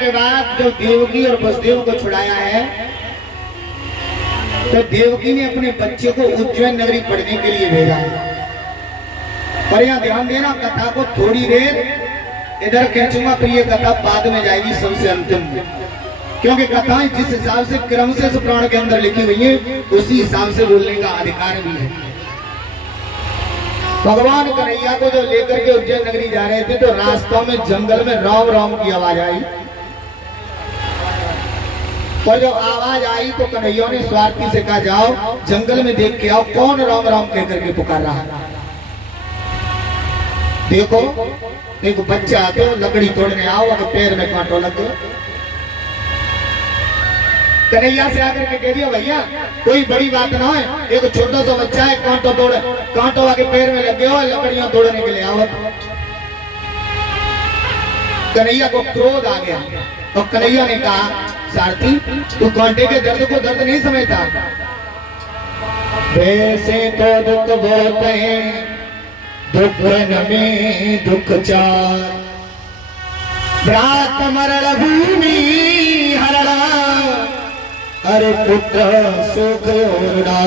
के बाद जब देवकी और वसुदेव को छुड़ाया है तो देवकी ने अपने बच्चे को उज्जैन नगरी पढ़ने के लिए भेजा है। पर यहाँ ध्यान देना, कथा को थोड़ी देर इधर खींचूंगा, फिर ये कथा बाद में जाएगी सबसे अंतिम में, क्योंकि कथाएं जिस हिसाब से क्रम से पुराण के अंदर लिखी हुई है उसी हिसाब से बोलने का अधिकार भी है। भगवान कन्हैया को जो लेकर के उज्जैन नगरी जा रहे थे तो रास्तों में जंगल में राम राम की आवाज आई, और जब आवाज आई तो कन्हैया ने स्वार्थी से कहा जाओ जंगल में देख के आओ कौन राम राम कह करके पुकार रहा है। देखो देखो बच्चा आते हो लकड़ी तोड़ने आओ, अगर पैर में कांटो लग गया। कन्हैया से आकर के कह दिया भैया कोई बड़ी बात ना है, एक छोटा सा बच्चा है कांटो तोड़े, कांटो आके पैर में लग गए हो, लकड़ियां तोड़ने के लिए आओ। कन्हैया को क्रोध आ गया और कन्हैया ने कहा सारथी तू कांटे के दर्द को दर्द नहीं समझता, वैसे तो दुख बहुत है, दुख में दुख चार, भ्रात मरण भूमि हरणा, अरे पुत्र सुख ओरड़ा।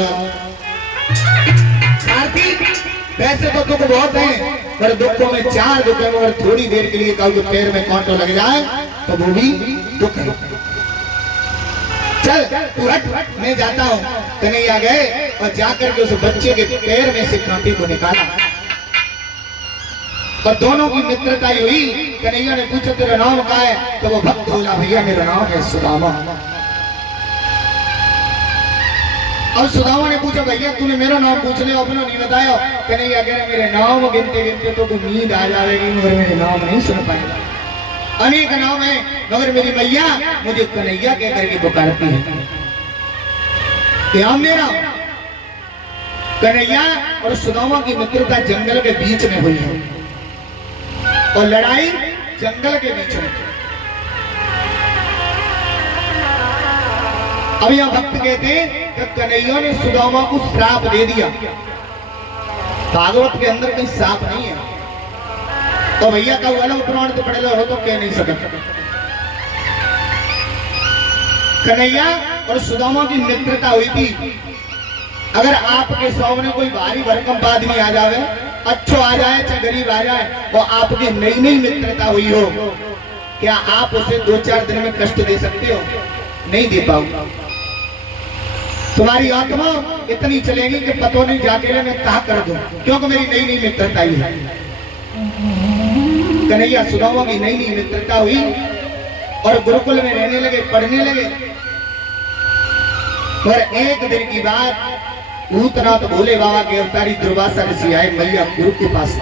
सारथी वैसे तो दुख बहुत है, पर दुखों में चार दुख है, मगर थोड़ी देर के लिए कहूँ पैर में कांटो लग जाए तो वो भी दुख है। चल तू हट, मैं जाता हूँ। कन्हैया गए और जाकर के उस बच्चे के पैर में से कांटे को निकाला और दोनों की मित्रता हुई। कन्हैया ने पूछा तेरा नाम क्या है, तो वो भक्त बोला भैया मेरा नाम है सुदामा। और सुदामा ने पूछा भैया तूने मेरा नाम पूछ लिया अपना नहीं बताया। कन्हैया कह रहे मेरे नाम गिनते गिनते तो तू नींद आ जाएगी, मगर मेरे नाम नहीं सुन पाएगा। अनेक नाम है मगर मेरी मैया मुझे कन्हैया कह करके पुकारती है। ध्यान देना, कन्हैया और सुदामा की मित्रता जंगल के बीच में हुई है और लड़ाई जंगल के बीच में। अब यह भक्त कहते हैं कि कन्हैया ने सुदामा को श्राप दे दिया। भागवत के अंदर कहीं श्राप नहीं है, तो भैया का अलग पुराण तो पढ़े हो तो कह नहीं सकते। कन्हैया और सुदामा की मित्रता हुई थी। अगर आपके सामने कोई भारी भरकम आदमी आ जावे, अच्छो आ जाए चाहे गरीब आ जाए, और आपकी नई नई मित्रता हुई हो, क्या आप उसे 2-4 दिन में कष्ट दे सकते हो? नहीं दे पाओ। तुम्हारी आत्मा इतनी चलेगी कि पतो नहीं जाके मैं कहा कर दूं, क्योंकि मेरी नई नई मित्रता ही है। कन्हैया सुदामा की नई नई मित्रता हुई और गुरुकुल में रहने लगे, पढ़ने लगे। पर एक दिन की बात, भूतनाथ भोले बाबा के अवतारी दुर्वासा ऋषि आए मैया गुरु के पास,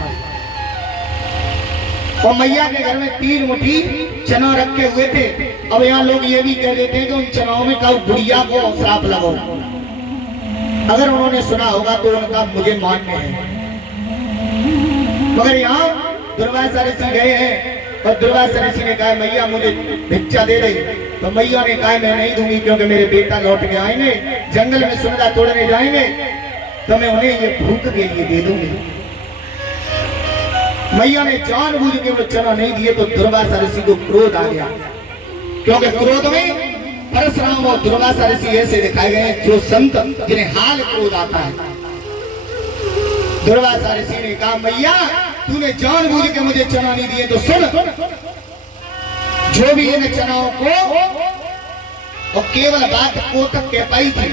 और मैया के घर में 3 मुट्ठी चना रखे हुए थे। अब यहाँ लोग ये भी कह देते हैं कि उन चनाओं में कहा बुढ़िया को श्राप लगाओ। अगर उन्होंने सुना होगा तो उनका मुझे मान्य है, मगर यहाँ दुर्वासा ऋषि गए हैं और दुर्वासा ऋषि ने कहा मैया मुझे भिक्षा दे रही, तो मैया ने कहा मैं नहीं दूंगी, क्योंकि मेरे बेटा लौट के आएंगे, जंगल में सुंदरा तोड़ने जाएंगे, तो मैं उन्हें ये भूख के लिए दे दूंगी। मैया ने जानबूझ के वो चना नहीं दिए तो दुर्वासा ऋषि को क्रोध आ गया, क्योंकि क्रोध में परशुराम और दुर्वासा ऋषि ऐसे दिखाए गए जो संत जिन्हें हाल क्रोध आता है। दुर्वासा ऋषि ने कहा मैया तूने जानबूझ के मुझे चना नहीं दिए, तो सुन, जो भी इन चनाओं को और केवल बात को तक कह पाई थी,